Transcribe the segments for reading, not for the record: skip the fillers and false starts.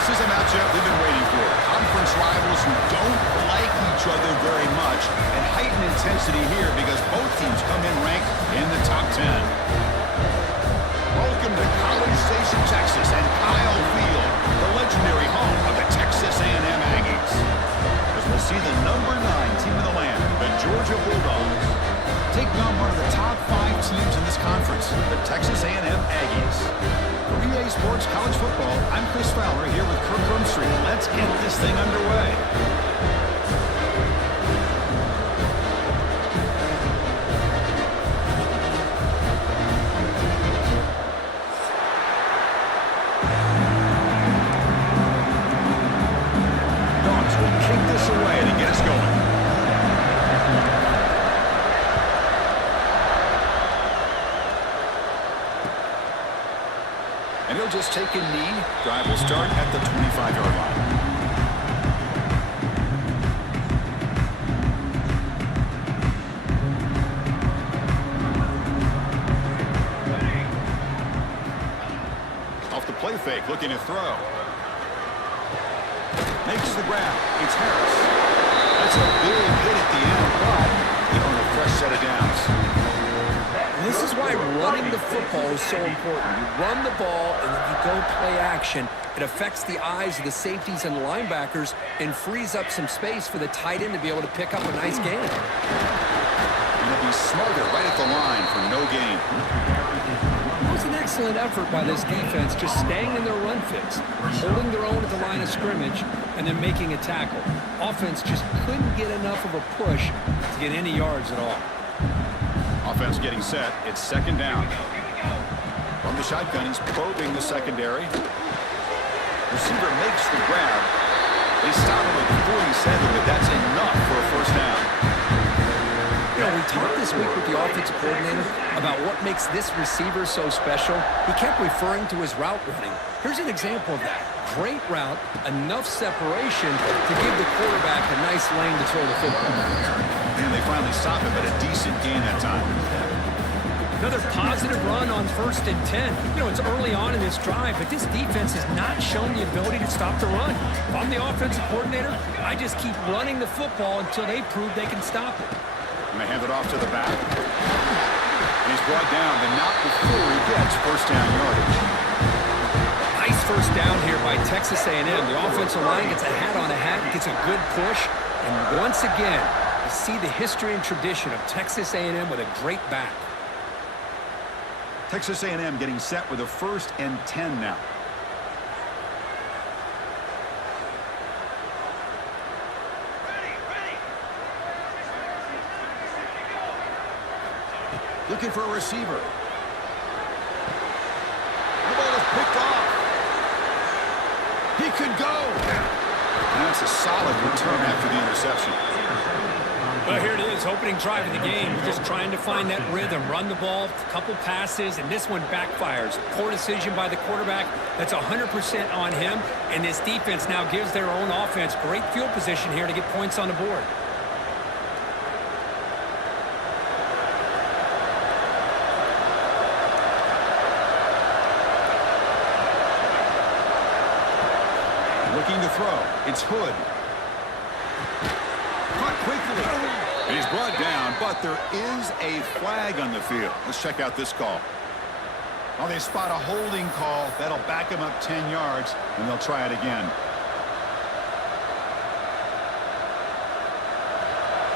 This is a matchup we've been waiting for. Conference rivals who don't like each other very much, and heightened intensity here because both teams come in ranked in the top 10. Welcome to College Station, Texas, and Kyle Field, the legendary home of the Texas A&M Aggies. As we'll see the number 9 team in the land, the Georgia Bulldogs, taking on one of the top 5 teams in this conference, the Texas A&M Aggies. For EA Sports College Football, I'm Chris Fowler here with Kirk Rumstreet. Let's get this thing underway. Dogs will kick this away to get us going. And he'll just take a knee. Drive will start at the 25-yard line. Off the play fake, looking to throw. Makes the grab. It's Harris. That's a big hit at the end, but they earn a fresh set of downs. This is why running the football is so important. You run the ball and then you go play action. It affects the eyes of the safeties and the linebackers and frees up some space for the tight end to be able to pick up a nice gain. And to be smarter right at the line for no gain. It was an excellent effort by this defense, just staying in their run fits, holding their own at the line of scrimmage, and then making a tackle. Offense just couldn't get enough of a push to get any yards at all. Offense getting set. It's second down. From the shotgun, he's probing the secondary. Receiver makes the grab. They stop him at 47, but that's enough for a first down. You know, we talked this week with the offensive coordinator about what makes this receiver so special. He kept referring to his route running. Here's an example of that. Great route, enough separation to give the quarterback a nice lane to throw the football. And they finally stop him at a decent gain that time. Another positive run on 1st and 10. You know, it's early on in this drive, but this defense has not shown the ability to stop the run. If I'm the offensive coordinator, I just keep running the football until they prove they can stop it. And they hand it off to the back. And he's brought down, but not before he gets first down yardage. Nice first down here by Texas A&M. The offensive line gets a hat on a hat, gets a good push, and once again, you see the history and tradition of Texas A&M with a great back. Texas A&M getting set with a 1st and 10 now. Looking for a receiver. The ball is picked off. He could go. And that's a solid return after the interception. Well, here it is, opening drive of the game. We're just trying to find that rhythm, run the ball, a couple passes, and this one backfires. Poor decision by the quarterback. That's 100% on him, and this defense now gives their own offense great field position here to get points on the board. Looking to throw. It's Hood. Caught quickly. And he's brought down, but there is a flag on the field. Let's check out this call. Oh, they spot a holding call. That'll back him up 10 yards, and they'll try it again.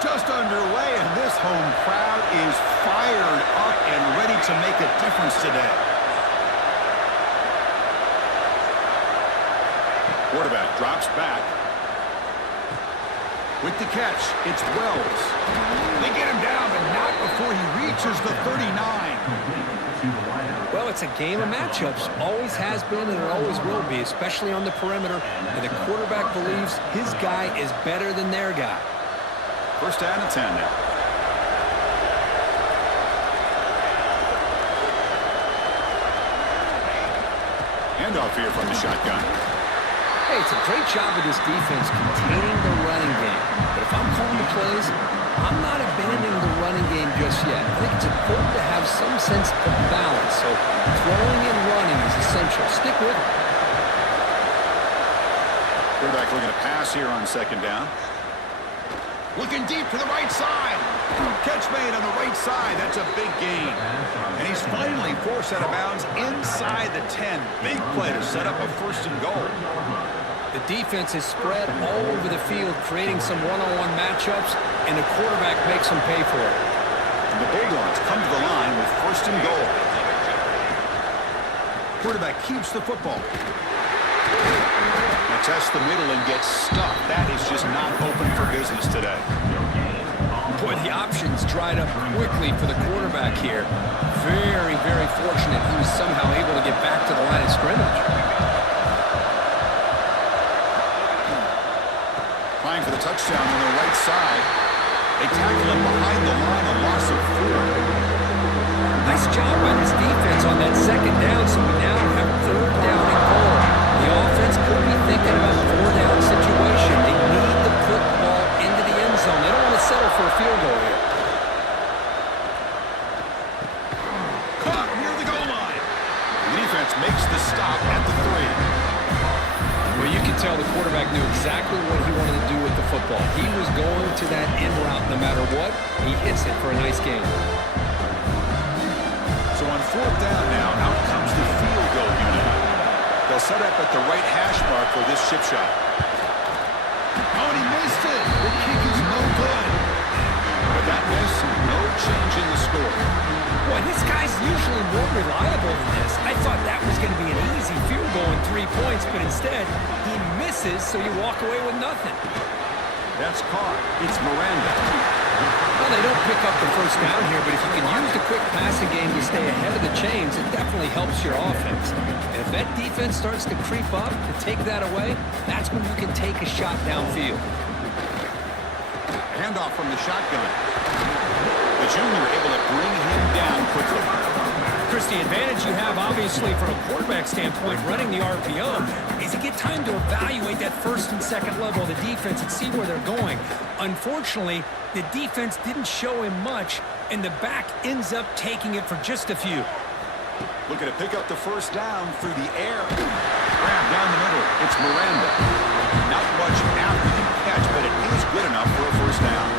Just underway, and this home crowd is fired up and ready to make a difference today. Quarterback drops back. With the catch, it's Wells. They get him down, but not before he reaches the 39. Well, it's a game of matchups. Always has been and it always will be, especially on the perimeter. And the quarterback believes his guy is better than their guy. First down and 10 now. Handoff here from the shotgun. Hey, it's a great job of this defense containing the running game. But if I'm calling the plays, I'm not abandoning the running game just yet. I think it's important to have some sense of balance. So throwing and running is essential. Stick with it. Quarterback looking to pass here on second down. Looking deep to the right side. Catch made on the right side. That's a big gain. And he's finally forced out of bounds inside the 10. Big play to set up a first and goal. The defense is spread all over the field, creating some one-on-one matchups, and the quarterback makes them pay for it. And the Bulldogs come to the line with first and goal. Quarterback keeps the football. Now tests the middle and gets stuck. That is just not open for business today. Boy, the options dried up quickly for the quarterback here. Very, very fortunate he was somehow able to get back to the line of scrimmage. Trying for the touchdown on the right side. They tackle him behind the line, a loss of 4. Nice job by this defense on that second down, so we now have third down and goal. The offense could be thinking about a 4-down situation. They need to put the ball into the end zone. They don't want to settle for a field goal here. Caught near the goal line. The defense makes the stop at the 3. Well, you can tell the quarterback knew exactly what he wanted to do with the football. He was going to that end route no matter what. He hits it for a nice gain. So on fourth down now, out comes the field goal unit. They'll set up at the right hash mark for this chip shot. Oh, and he missed it. The kick is no good. With that miss, no change in the score. Boy, this guy's usually more reliable than this. I thought that was going to be an easy field goal and 3 points, but instead, he misses, so you walk away with nothing. That's caught. It's Miranda. Well, they don't pick up the first down here, but if you can use the quick passing game to stay ahead of the chains, it definitely helps your offense. And if that defense starts to creep up to take that away, that's when you can take a shot downfield. Handoff from the shotgun. The junior able to bring him down quickly. Chris, the advantage you have, obviously, from a quarterback standpoint, running the RPO, is you get time to evaluate that first and second level of the defense and see where they're going. Unfortunately, the defense didn't show him much, and the back ends up taking it for just a few. Looking to pick up the first down through the air. Grab down the middle. It's Miranda. Not much after the catch, but it is good enough for a first down.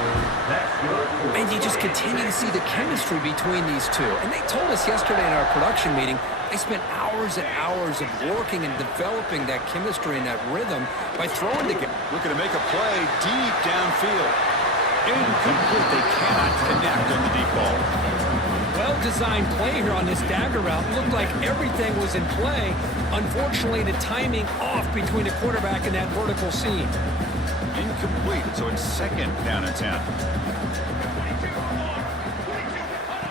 And you just continue to see the chemistry between these two. And they told us yesterday in our production meeting, they spent hours and hours of working and developing that chemistry and that rhythm by throwing together. Looking to make a play deep downfield. Incomplete. They cannot connect on the deep ball. Well-designed play here on this dagger route. Looked like everything was in play. Unfortunately, the timing off between the quarterback and that vertical seam. Incomplete, so it's second down and 10.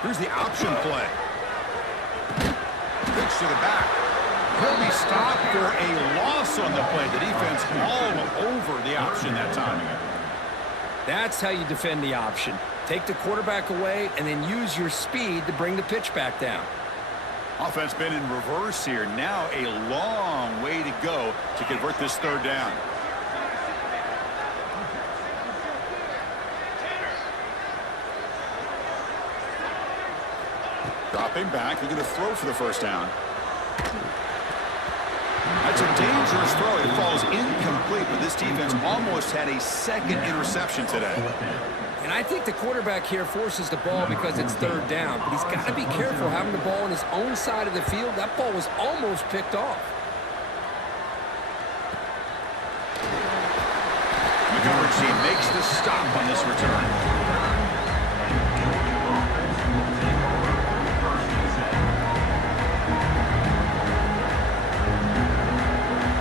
Here's the option play. Pitch to the back. He'll be stopped for a loss on the play. The defense all over the option that time. That's how you defend the option. Take the quarterback away and then use your speed to bring the pitch back down. Offense been in reverse here. Now a long way to go to convert this third down. Dropping back, looking to throw for the first down. That's a dangerous throw. It falls incomplete, but this defense almost had a second interception today. And I think the quarterback here forces the ball because it's third down, but he's got to be careful having the ball on his own side of the field. That ball was almost picked off. The coverage team makes the stop on this return.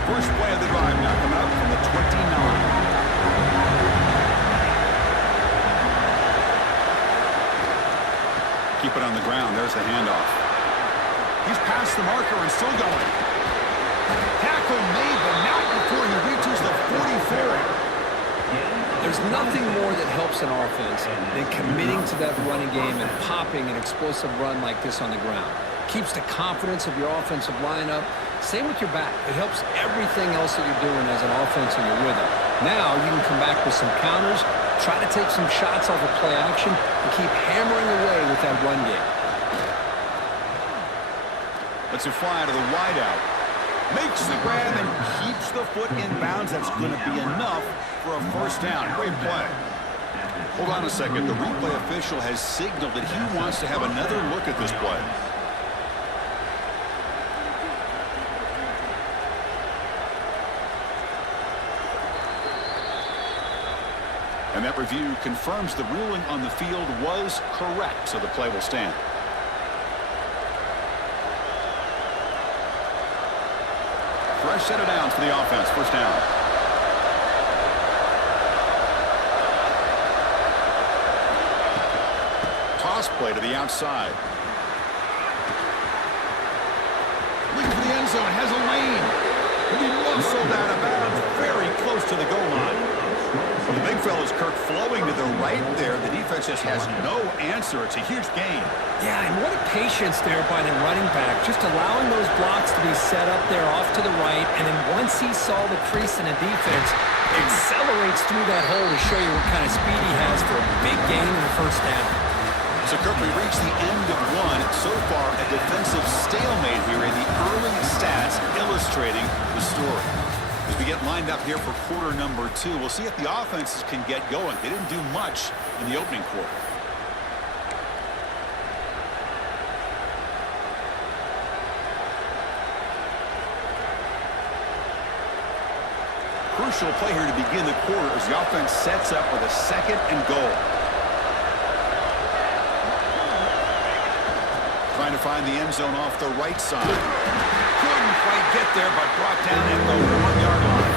First play of the drive now coming up from the 29. Keep it on the ground. There's the handoff. He's past the marker and still going. Tackle made, but not before he reaches the 44. There's nothing more that helps an offense than committing to that running game and popping an explosive run like this on the ground. Keeps the confidence of your offensive lineup. Same with your back. It helps everything else that you're doing as an offense and your rhythm. Now you can come back with some counters, try to take some shots off of play action, and keep hammering away with that run game. Let's fly to the wideout. Makes the grab and keeps the foot in bounds. That's going to be enough for a first down. Great play. Hold on a second. The replay official has signaled that he wants to have another look at this play. And that review confirms the ruling on the field was correct, so the play will stand. Fresh set of downs for the offense. First down. Toss play to the outside. Looking for the end zone. Has a lane. But he muscled out of bounds very close to the goal line. The big fella's Kirk flowing to the right there. The defense just has no answer. It's a huge gain. Yeah, and what a patience there by the running back, just allowing those blocks to be set up there off to the right, and then once he saw the crease in the defense, accelerates through that hole to show you what kind of speed he has for a big gain in the first down. So, Kirk, we reached the end of one. So far, a defensive stalemate here in the early stats illustrating the story. As we get lined up here for quarter number 2, we'll see if the offenses can get going. They didn't do much in the opening quarter. Crucial play here to begin the quarter as the offense sets up with a 2nd and goal. Trying to find the end zone off the right side. Couldn't quite get there, but brought down at the 1-yard line.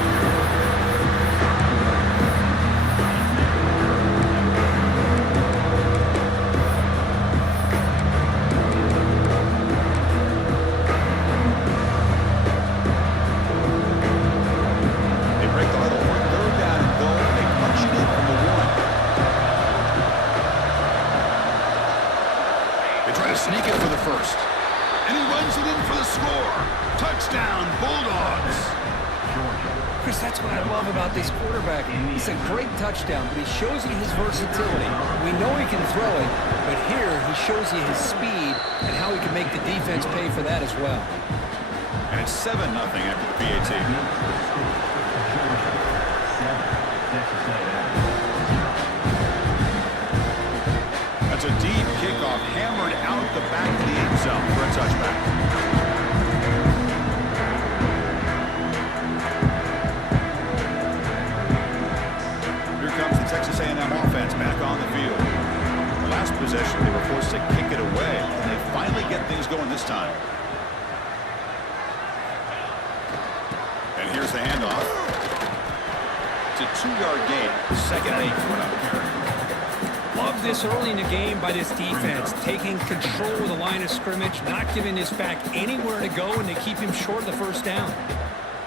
They break the huddle for 3rd down and goal. They punch it in from the 1. They try to sneak it for the first. And he runs it in for the score. Touchdown, Bulldogs. Chris, that's what I love about this quarterback. It's a great touchdown, but he shows you his versatility. We know he can throw it, but here he shows you his speed and how he can make the defense pay for that as well. And it's 7-0 after the PAT. That's a deep kickoff, hammered out the back of the end zone for a touchback. Here comes the Texas A&M offense back on the field. The last possession, they were forced to kick it away, and they finally get things going this time. And here's the handoff. It's a 2-yard gain, 2nd and 8 coming up here. Love this early in the game by this defense, taking control of the line of scrimmage, not giving this back anywhere to go, and they keep him short of the first down.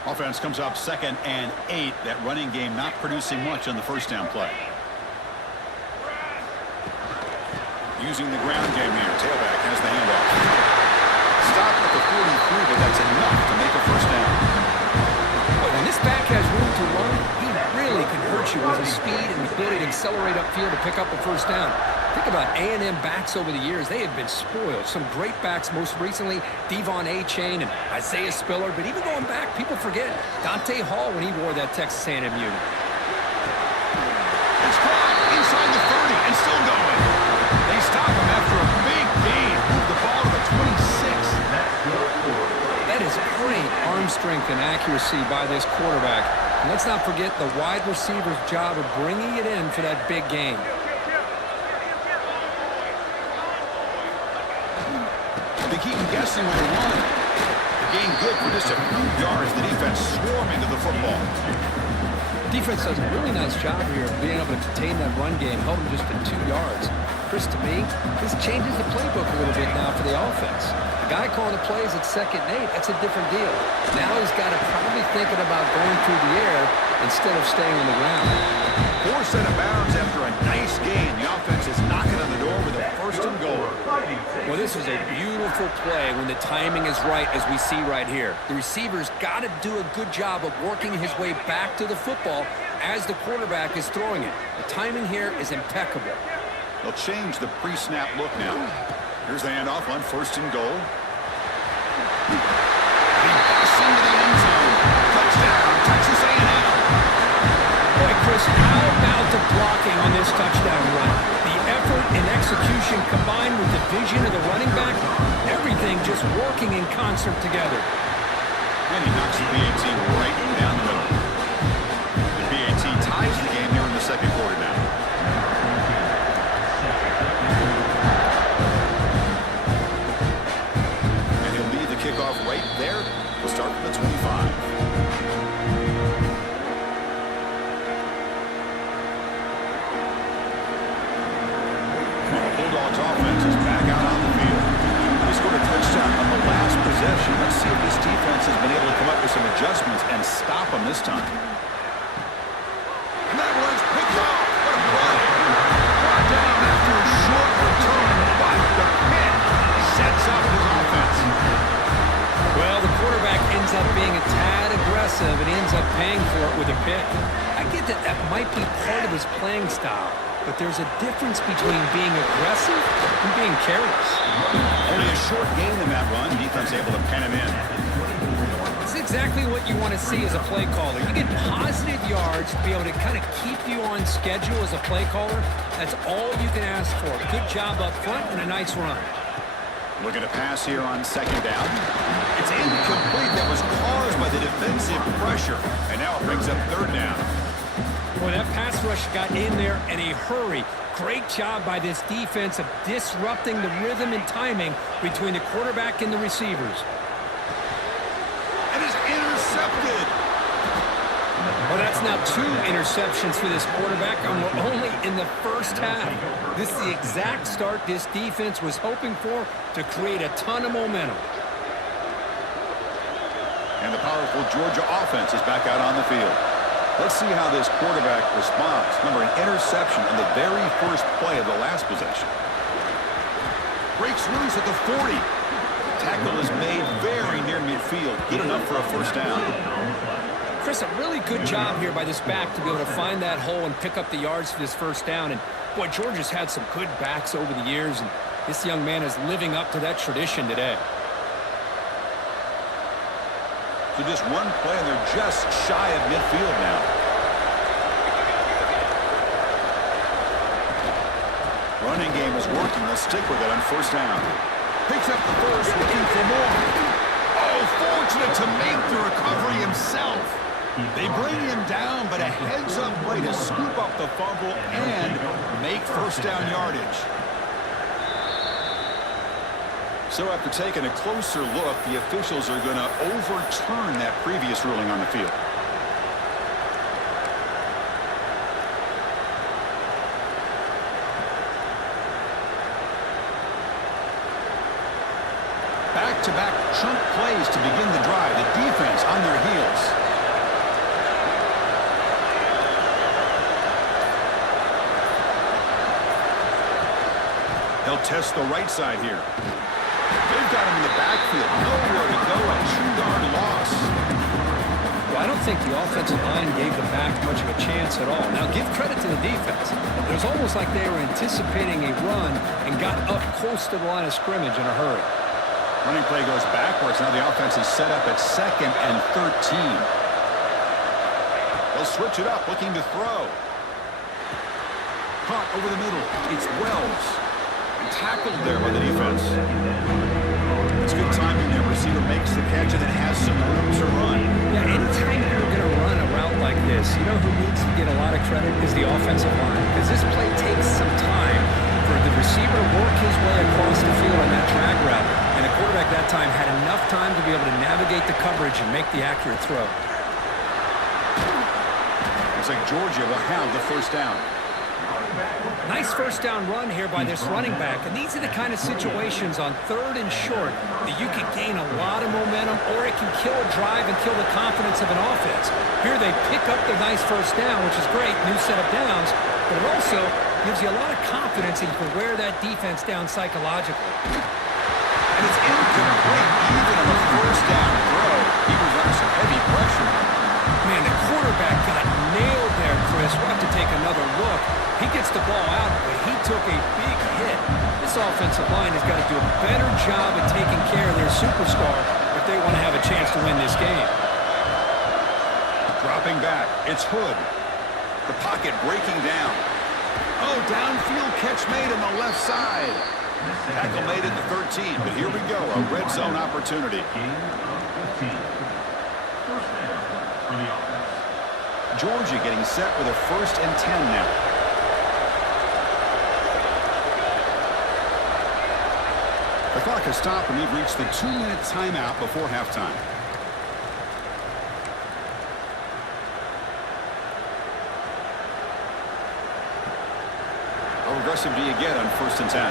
Offense comes up 2nd and 8. That running game not producing much on the first down play. Using the ground game here. Tailback has the handoff. Stop at the 43, but that's enough to make a first down. Boy, when this back has room to run, he really can hurt you with his speed and ability to accelerate upfield to pick up the first down. Think about A&M backs over the years. They have been spoiled. Some great backs, most recently Devon A-Chain and Isaiah Spiller. But even going back, people forget Dante Hall when he wore that Texas A&M unit. It's caught inside the 30 and still going. They stop him after a big gain. Move the ball to the 26. That is great arm strength and accuracy by this quarterback. And let's not forget the wide receiver's job of bringing it in for that big gain. They keep him guessing with the run. The gain good for just a few yards. The defense swarming to the football. Defense does a really nice job here of being able to contain that run game, held him just to 2 yards. Chris, to me, this changes the playbook a little bit now for the offense. The guy calling the plays at 2nd and 8, that's a different deal. Now he's got to probably thinking about going through the air instead of staying on the ground. 4 set of bounds after a nice gain. The offense is knocking on the door with a 1st and goal. Well, this is a beautiful play when the timing is right, as we see right here. The receiver's got to do a good job of working his way back to the football as the quarterback is throwing it. The timing here is impeccable. They'll change the pre-snap look now. Here's the handoff on 1st and goal. He busts into the end Chris, how about the blocking on this touchdown run? The effort and execution combined with the vision of the running back, everything just working in concert together. And he knocks the BAT right down the middle. The BAT ties the game here in the second quarter now. And he'll lead the kickoff right there. We'll start from the 25. Bulldogs offense is back out on the field. They scored a touchdown on the last possession. Let's see if this defense has been able to come up with some adjustments and stop them this time. And that one's picked off. What a play. Brought down after a short return, but the pick sets up his offense. Well, the quarterback ends up being a tad aggressive and ends up paying for it with a pick. I get that that might be part of his playing style, but there's a difference between being aggressive and being careless. Only a short gain in that run. Defense able to pen him in. It's exactly what you want to see as a play caller. You get positive yards to be able to kind of keep you on schedule as a play caller. That's all you can ask for. Good job up front and a nice run. Looking to pass here on second down. It's incomplete. That was caused by the defensive pressure. And now it brings up third down. Boy, that pass rush got in there in a hurry. Great job by this defense of disrupting the rhythm and timing between the quarterback and the receivers. And it's intercepted. Well, that's now 2 interceptions for this quarterback, and we're only in the first half. This is the exact start this defense was hoping for to create a ton of momentum. And the powerful Georgia offense is back out on the field. Let's see how this quarterback responds. Remember, an interception on the very first play of the last possession. Breaks loose at the 40. Tackle is made very near midfield. Good enough for a first down. Chris, a really good job here by this back to be able to find that hole and pick up the yards for this first down. And, boy, Georgia's had some good backs over the years, and this young man is living up to that tradition today. So just one play, and they're just shy of midfield now. Running game is working. They'll stick with it on first down. Picks up the first, looking for more. Oh, fortunate to make the recovery himself. They bring him down, but a heads-up play to scoop up the fumble and make first down yardage. So after taking a closer look, the officials are going to overturn that previous ruling on the field. Back-to-back chunk plays to begin the drive. The defense on their heels. They'll test the right side here. They've got him in the backfield. Nowhere to go. A 2-yard loss. Well, I don't think the offensive line gave the back much of a chance at all. Now, give credit to the defense. It was almost like they were anticipating a run and got up close to the line of scrimmage in a hurry. Running play goes backwards. Now the offense is set up at 2nd and 13. They'll switch it up, looking to throw. Caught over the middle. It's Wells. Tackled there by the defense. It's good timing there. Receiver makes the catch and then has some room to run. Yeah, anytime you're going to run a route like this, you know who needs to get a lot of credit is the offensive line. Because this play takes some time for the receiver to work his way across the field on that drag route. And the quarterback that time had enough time to be able to navigate the coverage and make the accurate throw. Looks like Georgia will have the first down. Nice first down run here by this running back. And these are the kind of situations on 3rd and short that you can gain a lot of momentum, or it can kill a drive and kill the confidence of an offense. Here they pick up the nice first down, which is great, new set of downs, but it also gives you a lot of confidence that you can wear that defense down psychologically. And it's incomplete even on the first down throw. He was under some heavy pressure. Man, the quarterback got nailed there, Chris. We'll have to take another look. He gets the ball out, but he took a big hit. This offensive line has got to do a better job of taking care of their superstar if they want to have a chance to win this game. Dropping back, it's Hood. The pocket breaking down. Oh, downfield catch made on the left side. Tackle made at the 13, but here we go, a red zone opportunity. Georgia getting set with a 1st and 10 now. The clock has stopped, and we've reached the 2-minute timeout before halftime. How aggressive do you get on 1st and 10?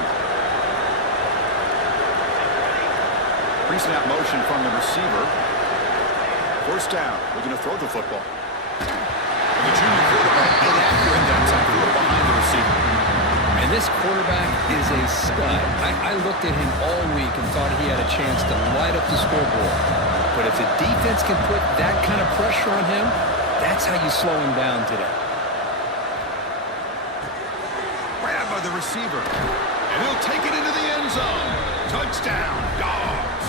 Pre-snap motion from the receiver. 1st down. We're going to throw the football. And the junior quarterback inaccurate that time. Behind the receiver. And this quarterback is a stud. I looked at him all week and thought he had a chance to light up the scoreboard. But if the defense can put that kind of pressure on him, that's how you slow him down today. Grab by the receiver. And he'll take it into the end zone. Touchdown, Dogs.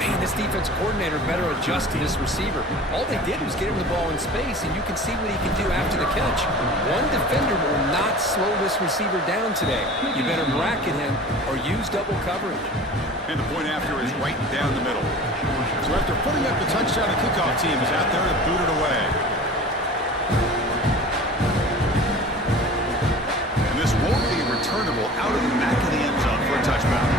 Man, this defense coordinator better adjust to this receiver. All they did was get him the ball in space, and you can see what he can do after the catch. One defender will not slow this receiver down today. You better bracket him or use double coverage. And the point after is right down the middle. So after putting up the touchdown, the kickoff team is out there to boot it away. And this won't be returnable out of the back of the end zone for a touchdown.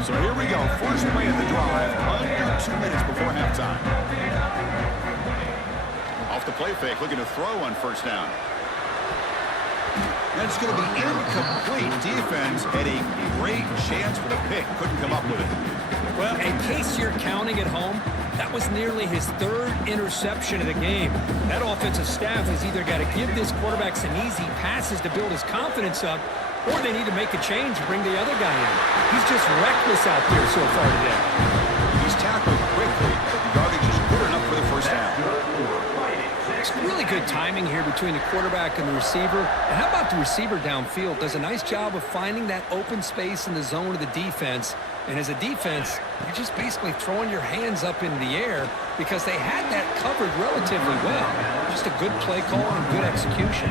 So here we go, first play of the drive, under 2 minutes before halftime. Off the play fake, looking to throw on 1st down. That's going to be incomplete. Defense had a great chance for the pick, couldn't come up with it. Well, in case you're counting at home, that was nearly his 3rd interception of the game. That offensive staff has either got to give this quarterback some easy passes to build his confidence up, or they need to make a change and bring the other guy in. He's just reckless out there so far today. He's tackled quickly, but the yardage is good enough for the 1st down. It's really good timing here between the quarterback and the receiver. And how about the receiver downfield? Does a nice job of finding that open space in the zone of the defense. And as a defense, you're just basically throwing your hands up in the air because they had that covered relatively well. Just a good play call and good execution.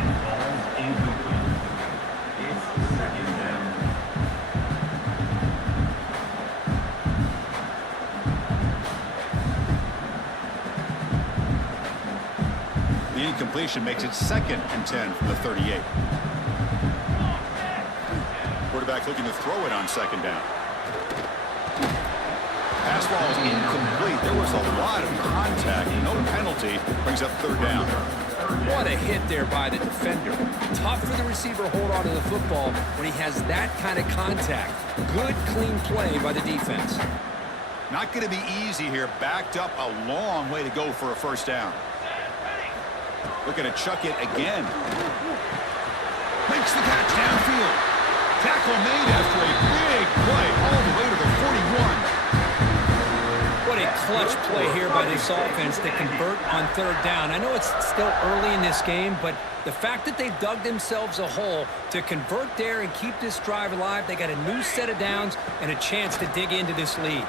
The incompletion makes it 2nd and 10 from the 38. Quarterback looking to throw it on 2nd down. Pass ball is incomplete. There was a lot of contact. No penalty. Brings up 3rd down. What a hit there by the defender. Tough for the receiver to hold on to the football when he has that kind of contact. Good, clean play by the defense. Not going to be easy here. Backed up a long way to go for a 1st down. Looking to chuck it again. Makes the catch downfield. Tackle made after a big play all the way to the 41. What a clutch play here by this offense to convert on 3rd down. I know it's still early in this game, but the fact that they've dug themselves a hole to convert there and keep this drive alive, they got a new set of downs and a chance to dig into this lead.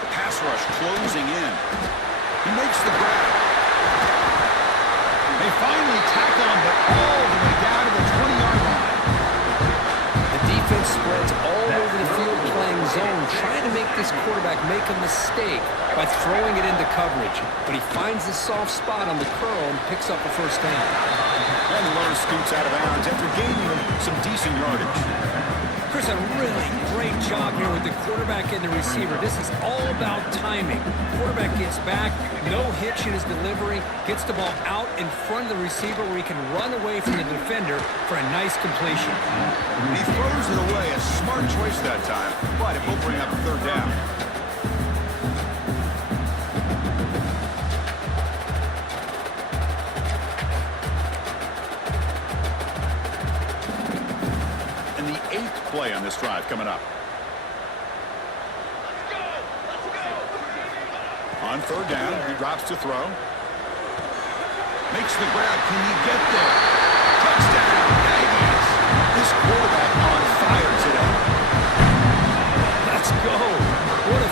The pass rush closing in. He makes the grab. They finally tackle him, but all the way down to the 20-yard line. The defense spreads all over the field playing zone, trying to make this quarterback make a mistake by throwing it into coverage. But he finds the soft spot on the curl and picks up a 1st down. And the runner scoots out of bounds after gaining some decent yardage. Chris, a really great job here with the quarterback and the receiver. This is all about timing. Quarterback gets back, no hitch in his delivery, gets the ball out in front of the receiver where he can run away from the defender for a nice completion. He throws it away, a smart choice that time, but it will bring up a 3rd down. Play on this drive coming up. On 3rd down, he drops to throw. Makes the grab. Can he get there? Touchdown, Aggies. This quarterback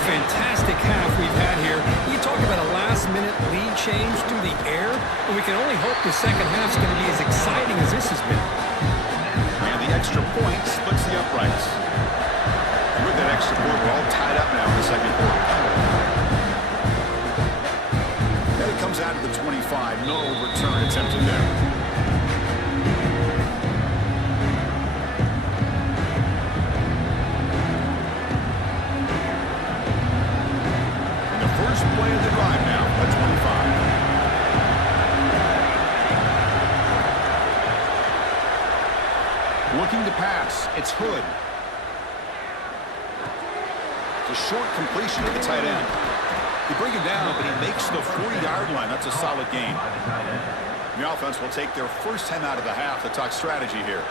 fantastic half we've had here. You talk about a last-minute lead change through the air, and we can only hope the second half's going to be as exciting as this has been. And the extra point splits the uprights. And with that extra point, we're all tied up now in the second quarter. Then it comes out to the 25. No return attempted there. First play of the drive now, the 25. Looking to pass, it's Hood. It's a short completion to the tight end. They bring him down, but he makes the 40-yard line. That's a solid gain. The offense will take their first 10 out of the half to talk strategy here.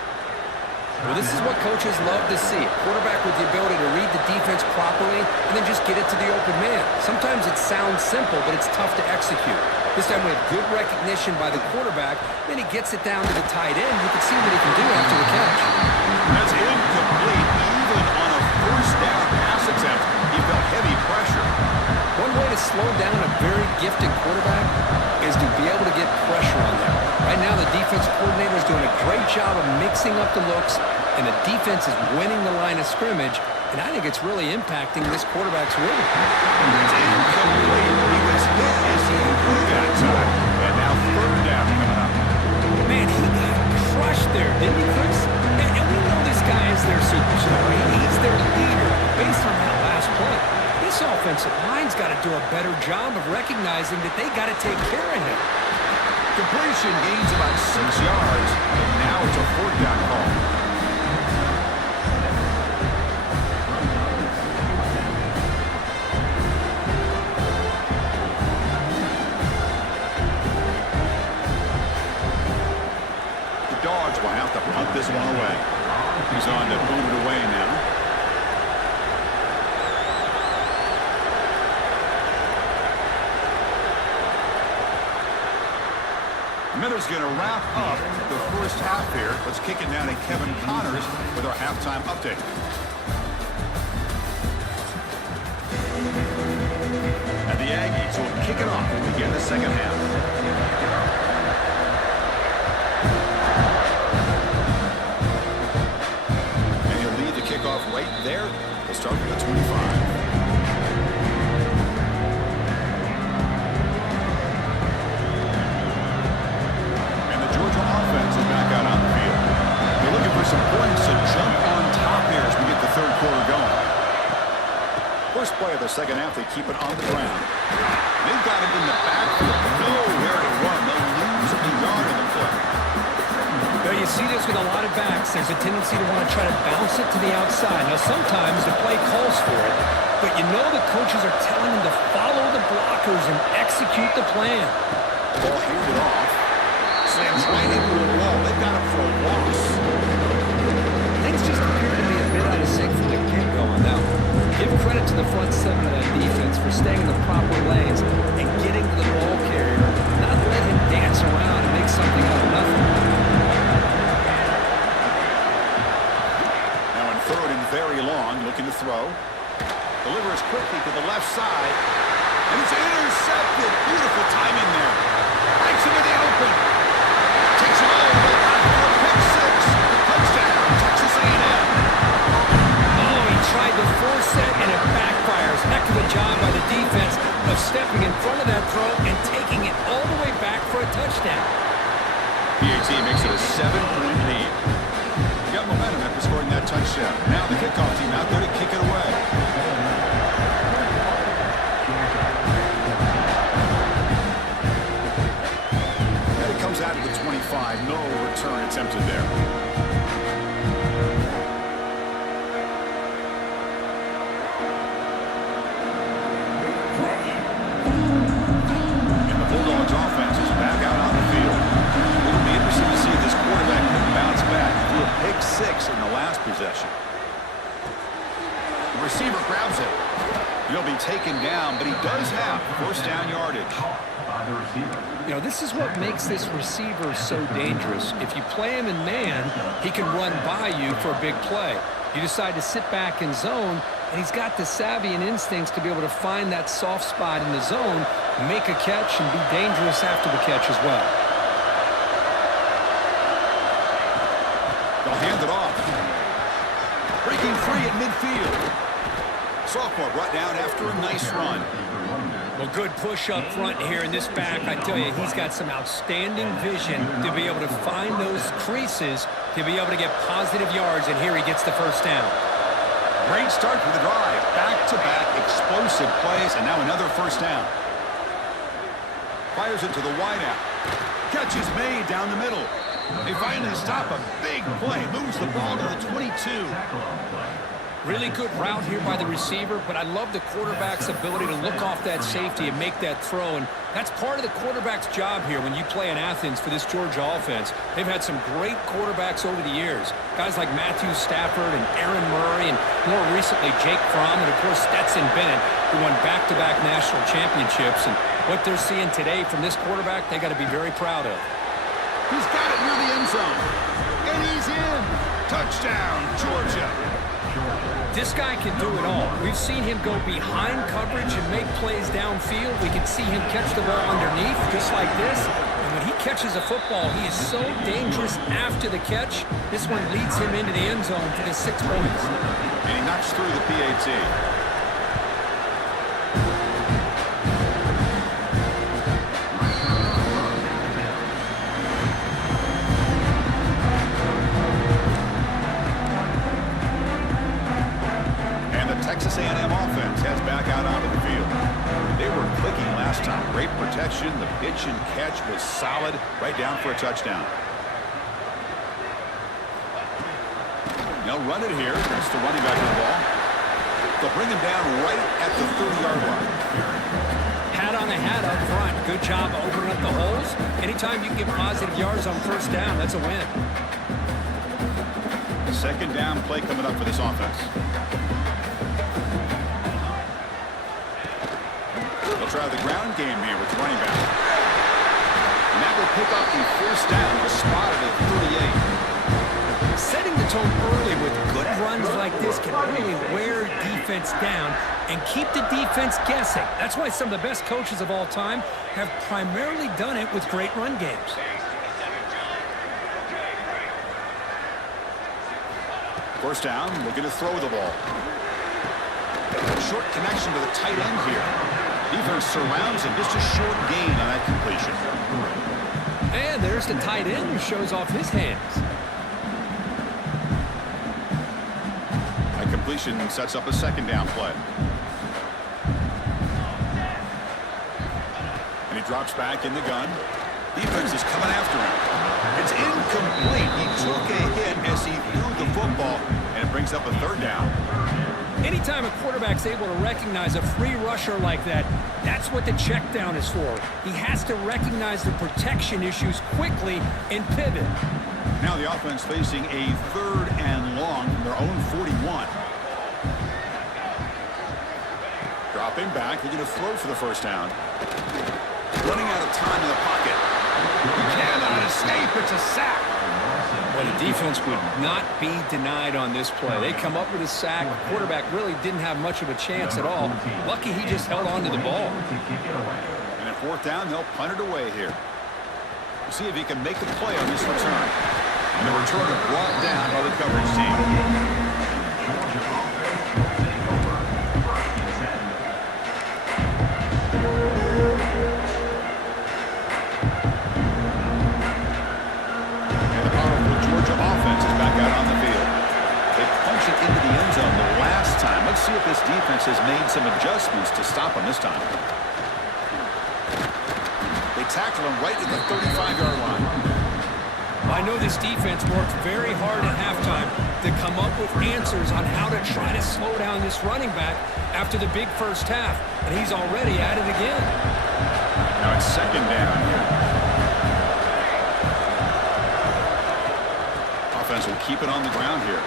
Well, this is what coaches love to see. A quarterback with the ability to read the defense properly and then just get it to the open man. Sometimes it sounds simple, but it's tough to execute. This time we have good recognition by the quarterback. Then he gets it down to the tight end. You can see what he can do after the catch. That's incomplete. Even on a first down pass attempt, he felt heavy pressure. One way to slow down a very gifted quarterback is to be able to get pressure on them. Right now, the defense coordinator is doing a great job of mixing up the looks, and the defense is winning the line of scrimmage, and I think it's really impacting this quarterback's rhythm. That's incomplete. He was hit as he threw that time. And now third down coming up. Man, he got crushed there, didn't he, Chris? And we know this guy is their superstar. He's their leader based on that last play. This offensive line's got to do a better job of recognizing that they got to take care of him. Completion gains about 6 yards, and now it's a fourth down call. The Dogs will have to punt this one away. He's on to boot it away now. Miller's going to wrap up the first half here. Let's kick it down to Kevin Connors with our halftime update. And the Aggies will kick it off to begin the second half. And he'll lead the kickoff right there. We'll start with the 25. Offense is back out on the field. They're looking for some points to jump on top here as we get the third quarter going. First play of the second half, they keep it on the ground. They've got it in the backfield. Nowhere to run. They'll lose a yard in the play. Now you see this with a lot of backs. There's a tendency to want to try to bounce it to the outside. Now sometimes the play calls for it, but you know the coaches are telling them to follow the blockers and execute the plan. Ball handed off. Slams right into a wall. They've got him for a loss. Things just appear to be a bit out of sync from the get-go. Now, give credit to the front seven of that defense for staying in the proper lanes and getting to the ball carrier, not letting him dance around and make something out of nothing. Now in third and very long, looking to throw. Delivers quickly to the left side. And it's intercepted. Beautiful timing there. Breaks him in the open. Takes it all the way back for a pick six. Touchdown, Texas A&M. Oh, he tried to force it, and it backfires. Heck of a job by the defense of stepping in front of that throw and taking it all the way back for a touchdown. PAT makes it a 7-point lead. Got momentum after scoring that touchdown. Now the kickoff team out there to kick it away. Comes out of the 25. No return attempted there. And the Bulldogs offense is back out on the field. It'll be interesting to see if this quarterback can bounce back. He threw a pick six in the last possession. The receiver grabs it. He'll be taken down, but he does have first down yardage. You know, this is what makes this receiver so dangerous. If you play him in man, he can run by you for a big play. You decide to sit back in zone, and he's got the savvy and instincts to be able to find that soft spot in the zone, make a catch, and be dangerous after the catch as well. They'll hand it off. Breaking free at midfield. Sophomore brought down after a nice run. Well, good push up front here in this back. I tell you, he's got some outstanding vision to be able to find those creases, to be able to get positive yards, and here he gets the first down. Great start for the drive. Back-to-back explosive plays, and now another first down. Fires it to the wideout. Catch is made down the middle. They finally stop a big play. Moves the ball to the 22. Really good route here by the receiver, but I love the quarterback's ability to look off that safety and make that throw, and that's part of the quarterback's job here when you play in Athens for this Georgia offense. They've had some great quarterbacks over the years, guys like Matthew Stafford and Aaron Murray, and more recently Jake Fromm, and of course Stetson Bennett, who won back-to-back national championships. And what they're seeing today from this quarterback, they got to be very proud of. He's got it near the end zone, and he's in. Touchdown, Georgia. This guy can do it all. We've seen him go behind coverage and make plays downfield. We can see him catch the ball underneath, just like this. And when he catches a football, he is so dangerous after the catch. This one leads him into the end zone for the 6 points. And he knocks through the PAT. Texas A&M offense heads back out onto the field. They were clicking last time. Great protection. The pitch and catch was solid. Right down for a touchdown. They'll run it here. That's the running back of the ball. They'll bring him down right at the 30-yard line. Hat on the hat up front. Good job opening up the holes. Anytime you can get positive yards on first down, that's a win. Second down play coming up for this offense. Try the ground game here with running back. And that will pick up the first down, spotted at 38. Setting the tone early with good runs like this can really wear defense down and keep the defense guessing. That's why some of the best coaches of all time have primarily done it with great run games. First down, looking to throw the ball. Short connection to the tight end here. Defense surrounds him, just a short gain on that completion. And there's the tight end who shows off his hands. That completion sets up a second down play. And he drops back in the gun. Defense is coming after him. It's incomplete. He took a hit as he threw the football, and it brings up a third down. Anytime a quarterback's able to recognize a free rusher like that, that's what the check down is for. He has to recognize the protection issues quickly and pivot. Now the offense facing a third and long from their own 41. Dropping back, they're going to throw for the first down. Running out of time in the pocket. He cannot escape, it's a sack. Well, the defense would not be denied on this play. They come up with a sack. The quarterback really didn't have much of a chance at all. Lucky he just held on to the ball. And at fourth down, they'll punt it away here. We'll see if he can make a play on this return. And the returner brought down by the coverage team. Offense is back out on the field. They punch it into the end zone the last time. Let's see if this defense has made some adjustments to stop him this time. They tackle him right at the 35-yard line. I know this defense worked very hard at halftime to come up with answers on how to try to slow down this running back after the big first half, and he's already at it again. Now it's second down here. Offense will keep it on the ground here.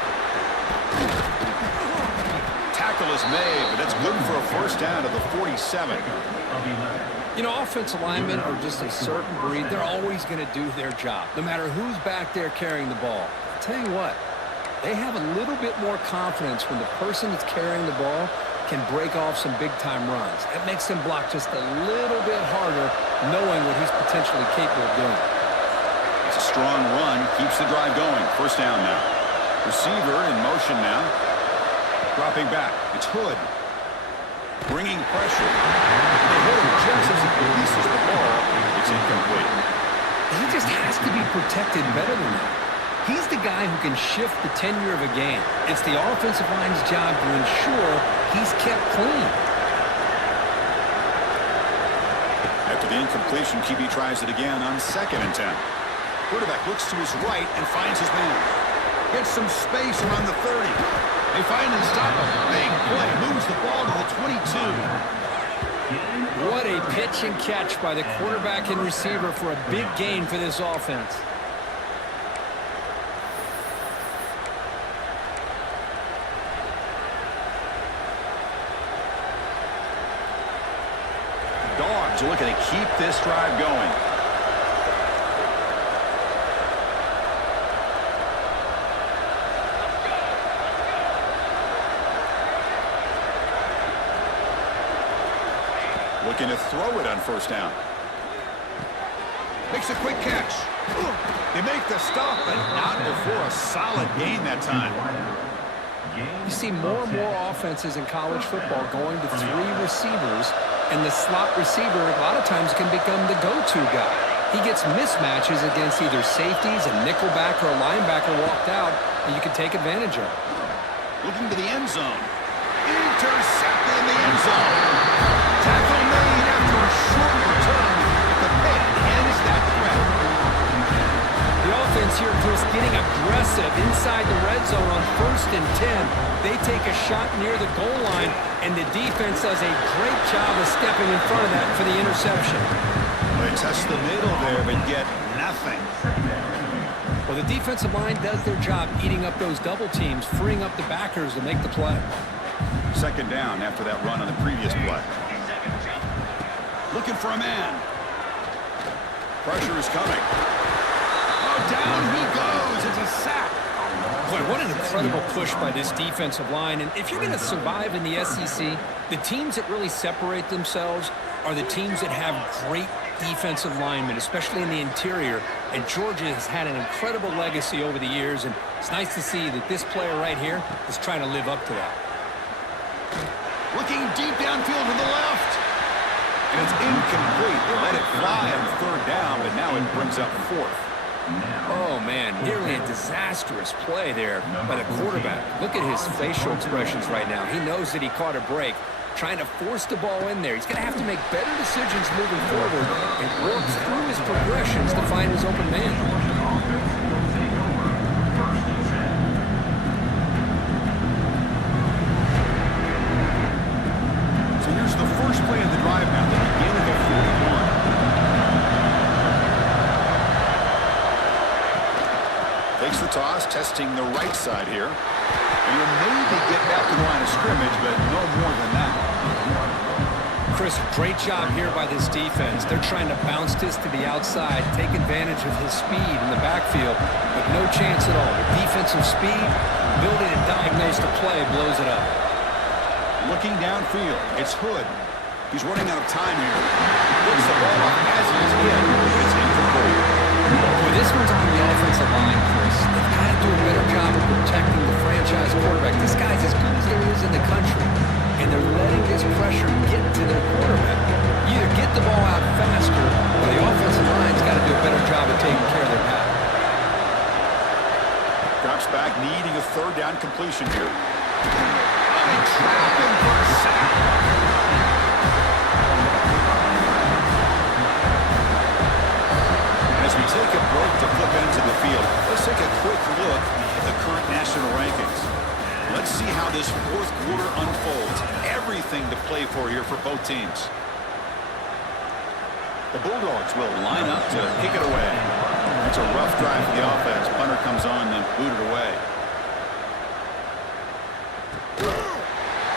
Tackle is made, but that's good for a first down to the 47. You know, offensive linemen are just a certain breed. They're always going to do their job, no matter who's back there carrying the ball. I'll tell you what, They have a little bit more confidence when the person that's carrying the ball can break off some big-time runs. That makes them block just a little bit harder, knowing what he's potentially capable of doing. It's a strong run, keeps the drive going. First down now. Receiver in motion now. Dropping back. It's Hood. Bringing pressure. They hit him just as he releases the ball. It's incomplete. He just has to be protected better than that. He's the guy who can shift the tenure of a game. It's the offensive line's job to ensure he's kept clean. After the incompletion, QB tries it again on 2nd and 10. Quarterback looks to his right and finds his man. Gets some space around the 30. They finally stop him. Big play. Moves the ball to the 22. What a pitch and catch by the quarterback and receiver for a big gain for this offense. Dogs are looking to keep this drive going. Looking to throw it on first down. Makes a quick catch. They make the stop, but not before a solid gain that time. You see more and more offenses in college football going to 3 receivers, and the slot receiver a lot of times can become the go-to guy. He gets mismatches against either safeties, a nickelback, or a linebacker walked out, and you can take advantage of it. Looking to the end zone. Intercepted in the end zone. Tackle made after a short return. The pick ends that threat. The offense here, Chris, getting aggressive inside the red zone on 1st and 10. They take a shot near the goal line, and the defense does a great job of stepping in front of that for the interception. They test the middle there, but get nothing. Well, the defensive line does their job eating up those double teams, freeing up the backers to make the play. 2nd down after that run on the previous play. Looking for a man. Pressure is coming. Oh, down he goes. It's a sack. Boy, what an incredible push by this defensive line. And if you're going to survive in the SEC, the teams that really separate themselves are the teams that have great defensive linemen, especially in the interior. And Georgia has had an incredible legacy over the years, and it's nice to see that this player right here is trying to live up to that. Looking deep downfield to the left. And it's incomplete. They let it fly on 3rd down, but now it brings up 4th. Oh, man, nearly a disastrous play there by the quarterback. Look at his facial expressions right now. He knows that he caught a break, trying to force the ball in there. He's going to have to make better decisions moving forward and work through his progressions to find his open man. So here's the first play of the drive now, the beginning of 41. Takes the toss, testing the right side here. And he'll maybe get back to the line of scrimmage, but no more than that. Chris, great job here by this defense. They're trying to bounce this to the outside, take advantage of his speed in the backfield, but no chance at all. The defensive speed, ability to diagnose the play, blows it up. Looking downfield, it's Hood. He's running out of time here. Puts the ball up as he's hit. It's incomplete. Well, this one's on the offensive line, Chris. They've got to do a better job of protecting the franchise quarterback. This guy's as good as there is in the country, and they're letting this pressure get to their quarterback. Either get the ball out faster, or the offensive line's got to do a better job of taking care of their pass. Drops back, needing a 3rd down completion here. Trap him for a sack. As we take a break to flip into the field, let's take a quick look at the current national rankings. Let's see how this 4th quarter unfolds. Everything to play for here for both teams. The Bulldogs will line up to kick it away. It's a rough drive for the offense. Punter comes on and booted away.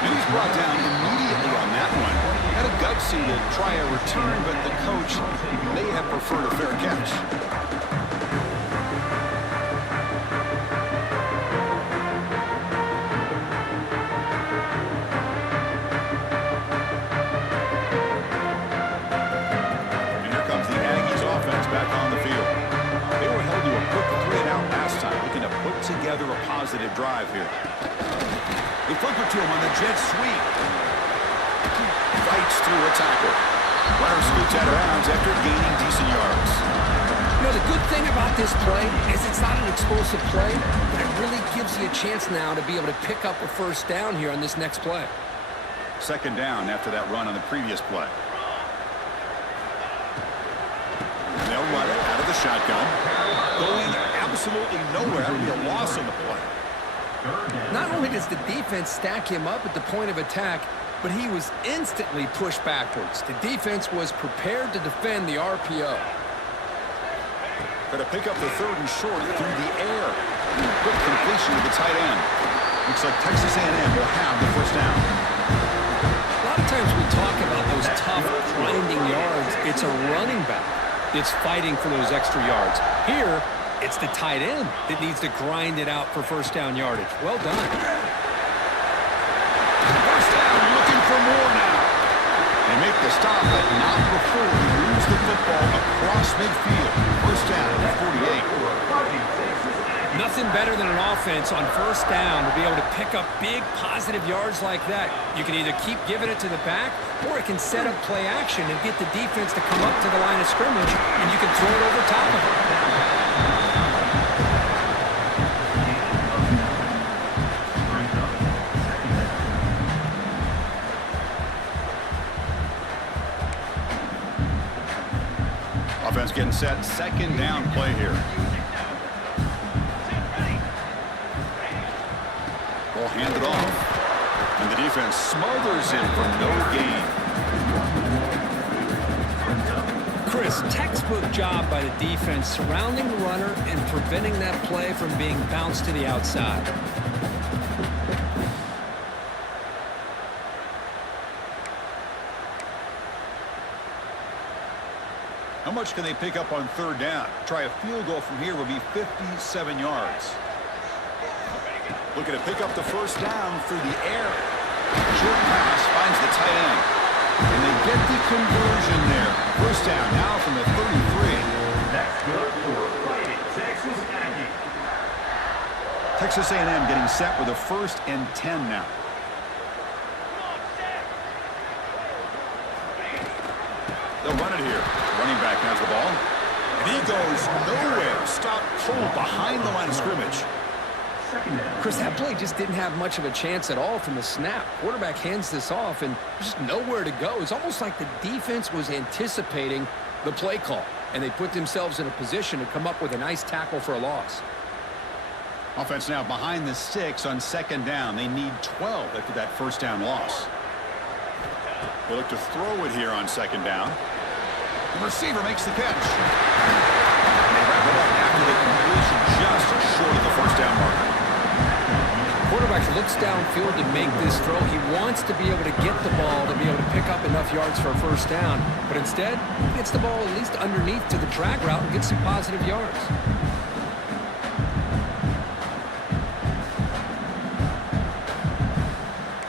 And he's brought down immediately on that one. Had a gutsy to try a return, but the coach may have preferred a fair catch. consecutive drive here. They flip it to him on the jet sweep. Fights through a tackle. Runner scoots out of bounds after gaining decent yards. You know, the good thing about this play is it's not an explosive play, but it really gives you a chance now to be able to pick up a first down here on this next play. Second down after that run on the previous play. And they'll run it out of the shotgun. Going absolutely nowhere. It'll be a loss on the play. Not only does the defense stack him up at the point of attack, but he was instantly pushed backwards. The defense was prepared to defend the RPO. Going to pick up the third and short through the air. Quick completion to the tight end. Looks like Texas A&M will have the first down. A lot of times we talk about those tough, grinding yards. It's a running back that's fighting for those extra yards. Here, it's the tight end that needs to grind it out for first down yardage. Well done. First down, looking for more now. They make the stop, but not before they lose the football across midfield. First down at 48. Nothing better than an offense on first down to be able to pick up big positive yards like that. You can either keep giving it to the back, or it can set up play action and get the defense to come up to the line of scrimmage, and you can throw it over top of it. Offense getting set. Second down play here. Ball handed off. And the defense smothers him for no gain. Chris, textbook job by the defense surrounding the runner and preventing that play from being bounced to the outside. How much can they pick up on third down? Try a field goal from here would be 57 yards. Looking to pick up the first down through the air. Short pass finds the tight end. And they get the conversion there. First down now from the 33. That's good for fighting Texas Aggie. Texas A&M getting set with a 1st and 10 now. They'll run it here. Running back has the ball. And he goes nowhere. Stop cold behind the line of scrimmage. Chris, that play just didn't have much of a chance at all from the snap. Quarterback hands this off, and there's just nowhere to go. It's almost like the defense was anticipating the play call, and they put themselves in a position to come up with a nice tackle for a loss. Offense now behind the 6 on second down. They need 12 after that first down loss. They look to throw it here on second down. The receiver makes the catch. And they wrap it up after the completion just short of the first down marker. Quarterback looks downfield to make this throw. He wants to be able to get the ball to be able to pick up enough yards for a first down. But instead, he gets the ball at least underneath to the drag route and gets some positive yards.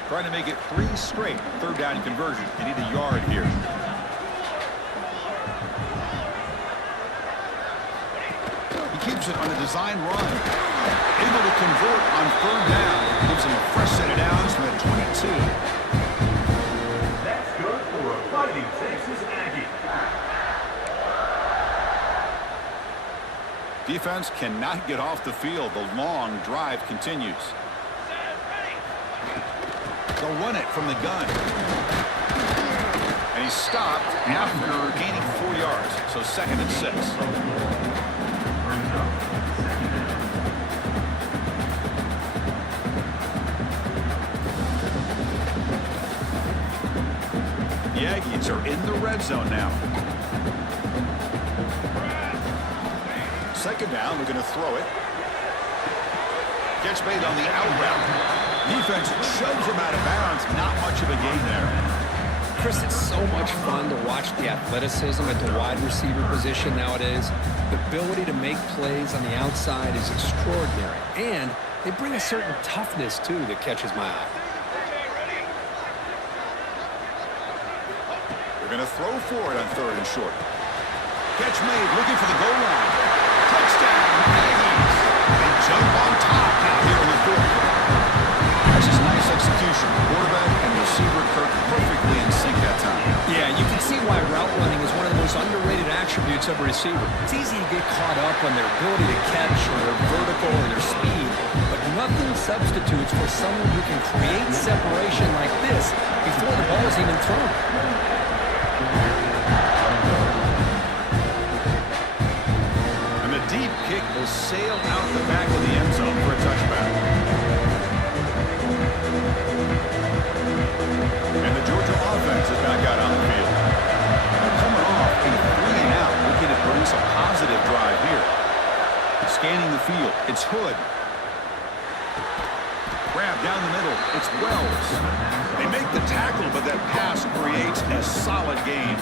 Trying to make it 3 straight. Third down conversion. They need a yard here. He keeps it on a design run. Able to convert on third down. Gives him a fresh set of downs from the 22. That's good for a fighting Texas Aggie. Defense cannot get off the field. The long drive continues. They'll run it from the gun. And he's stopped after gaining 4 yards. So 2nd and 6. The Aggies are in the red zone now. Second down, they're going to throw it. Catch made on the out route. Defense shoves him out of bounds. Not much of a gain there. Chris, it's so much fun to watch the athleticism at the wide receiver position nowadays. The ability to make plays on the outside is extraordinary. And they bring a certain toughness, too, that catches my eye. They're going to throw for it on third and short. Catch made, looking for the goal line. Touchdown, Aggies. They jump on top now here in the why route running is one of the most underrated attributes of a receiver. It's easy to get caught up on their ability to catch or their vertical or their speed, but nothing substitutes for someone who can create separation like this before the ball is even thrown. And the deep kick will sail out the back of the end zone for a touchback. And the Georgia offense is back out on the field. They're coming off a 3-and-out, looking to produce a positive drive here. Scanning the field, it's Hood. Grab down the middle, it's Wells. They make the tackle, but that pass creates a solid gain.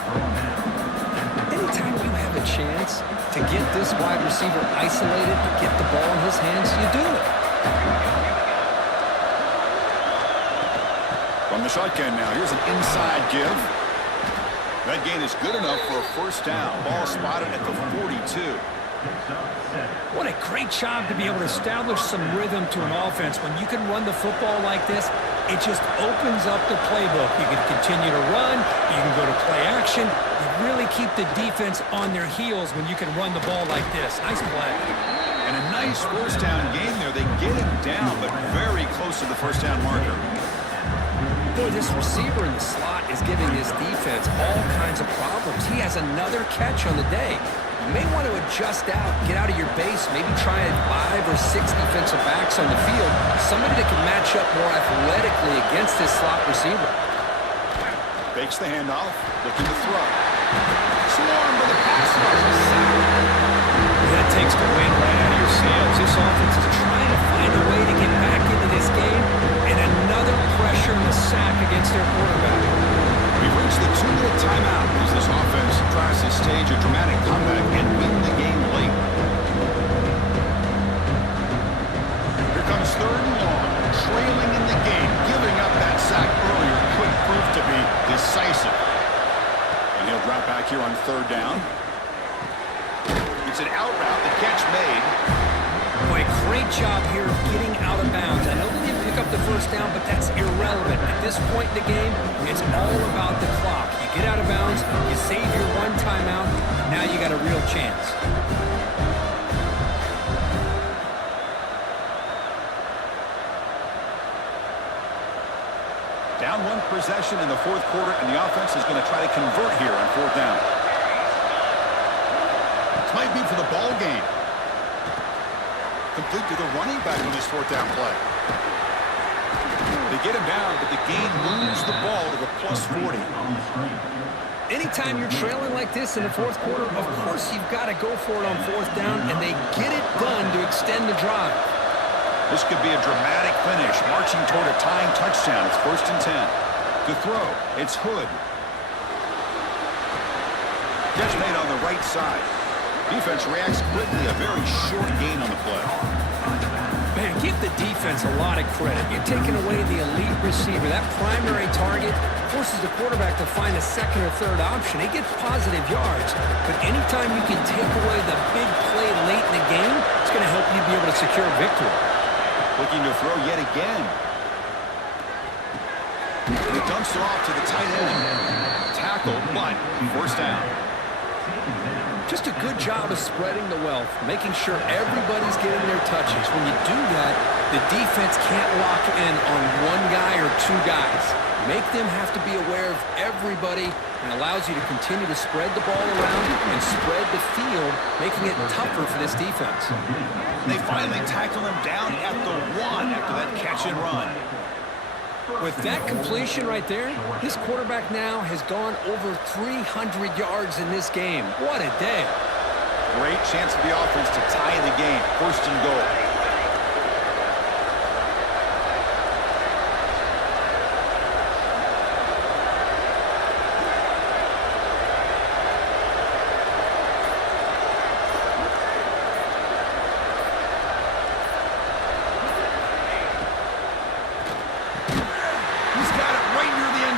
Anytime you have a chance to get this wide receiver isolated and get the ball in his hands, you do it. From the shotgun now, here's an inside give. That gain is good enough for a first down. Ball spotted at the 42. What a great job to be able to establish some rhythm to an offense. When you can run the football like this, it just opens up the playbook. You can continue to run. You can go to play action. You really keep the defense on their heels when you can run the ball like this. Nice play. And a nice first down game there. They get him down, but very close to the first down marker. Boy, this receiver in the slot is giving this defense all kinds of problems. He has another catch on the day. You may want to adjust out, get out of your base, maybe try 5 or 6 defensive backs on the field, somebody that can match up more athletically against this slot receiver. Fakes the handoff, looking to throw. Swarm with a pass rush. That takes the wind right out of your sails. This offense is trying to find a way to get back into this game, and another pressure and a sack against their quarterback. We've reached the 2-minute timeout as this offense tries to stage a dramatic comeback and win the game late. Here comes 3rd and long, trailing in the game. Giving up that sack earlier could prove to be decisive. And he'll drop back here on 3rd down. It's an out route, the catch made. Boy, great job here of getting out of bounds. I know they didn't pick up the first down, but that's irrelevant. At this point in the game, it's all about the clock. You get out of bounds, you save your one timeout, now you got a real chance. Down 1 possession in the 4th quarter, and the offense is going to try to convert here on 4th down. This might be for the ball game. Complete to the running back on this 4th down play. They get him down, but the gain moves the ball to the +40. Anytime you're trailing like this in the 4th quarter, of course you've got to go for it on 4th down, and they get it done to extend the drive. This could be a dramatic finish, marching toward a tying touchdown. It's 1st and 10. To throw, it's Hood. Catch made on the right side. Defense reacts quickly, a very short gain on the play. Man, give the defense a lot of credit. You're taking away the elite receiver. That primary target forces the quarterback to find a 2nd or 3rd option. He gets positive yards, but anytime you can take away the big play late in the game, it's going to help you be able to secure a victory. Looking to throw yet again. And he dumps it off to the tight end. Tackle, but 1st down. Just a good job of spreading the wealth, making sure everybody's getting their touches. When you do that, the defense can't lock in on 1 guy or 2 guys. Make them have to be aware of everybody, and allows you to continue to spread the ball around and spread the field, making it tougher for this defense. They finally tackle him down at the 1 after that catch and run. With that completion right there, this quarterback now has gone over 300 yards in this game. What a day. Great chance for the offense to tie the game. 1st and goal.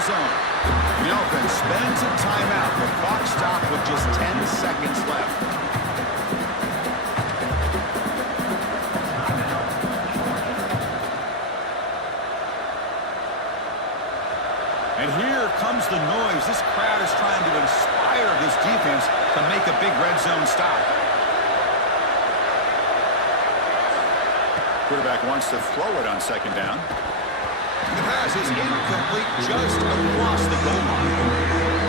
The offense spends a timeout. The clock stopped with just 10 seconds left. And here comes the noise. This crowd is trying to zone stop. Quarterback wants to throw it on second down. The pass is incomplete just across the goal line.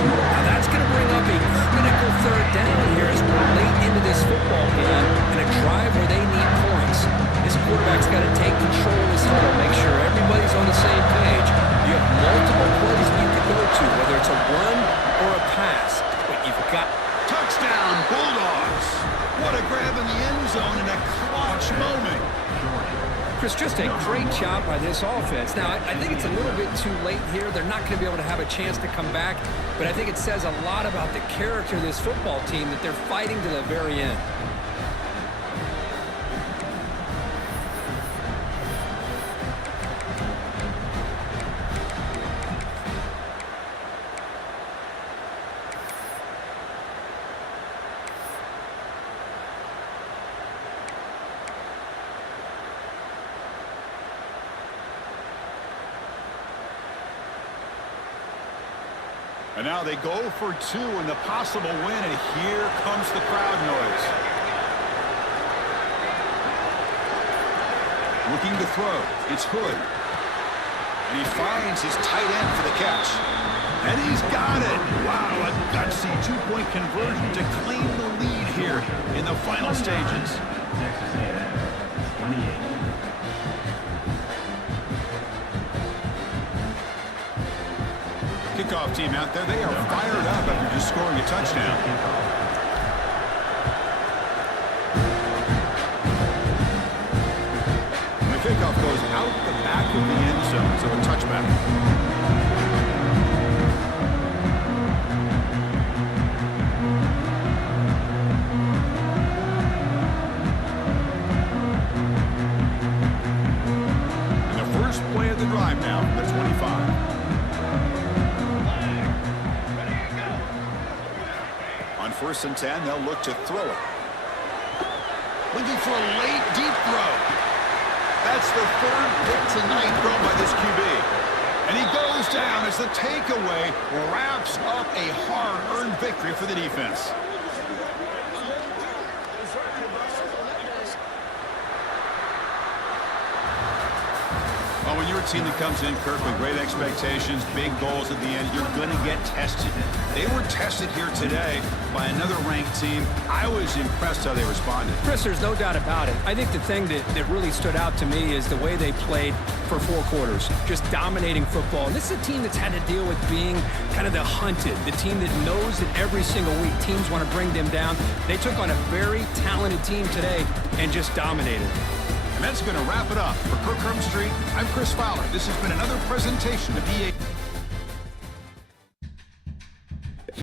Now that's going to bring up a critical third down here as we're late into this football game in a drive where they need points. This quarterback's got to take control of this huddle, make sure everybody's on the same page. You have multiple plays that you can go to, whether it's a run or a pass. But you've got... Touchdown, Bulldogs. What a grab in the end zone in a clutch moment. Chris, just a great job by this offense. Now, I think it's a little bit too late here. They're not going to be able to have a chance to come back, but I think it says a lot about the character of this football team that they're fighting to the very end. And now they go for two in the possible win, and here comes the crowd noise. Looking to throw. It's Hood. And he finds his tight end for the catch. And he's got it. Wow, a gutsy two-point conversion to claim the lead here in the final stages. Texas A&M, 28. Kickoff team out there, they are fired up after just scoring a touchdown. And the kickoff goes out the back of the end zone, so a touchback. And the first play of the drive now, the 25. On 1st and 10, they'll look to throw it. Looking for a late, deep throw. That's the third pick tonight thrown by this QB. And he goes down as the takeaway wraps up a hard-earned victory for the defense. Well, when you're a team that comes in, Kirk, with great expectations, big goals at the end, you're going to get tested. They were tested here today by another ranked team. I was impressed how they responded. Chris, there's no doubt about it. I think the thing that really stood out to me is the way they played for 4 quarters, just dominating football. And this is a team that's had to deal with being kind of the hunted, the team that knows that every single week teams want to bring them down. They took on a very talented team today and just dominated. And that's going to wrap it up. For Kirk Street, I'm Chris Fowler. This has been another presentation of EA.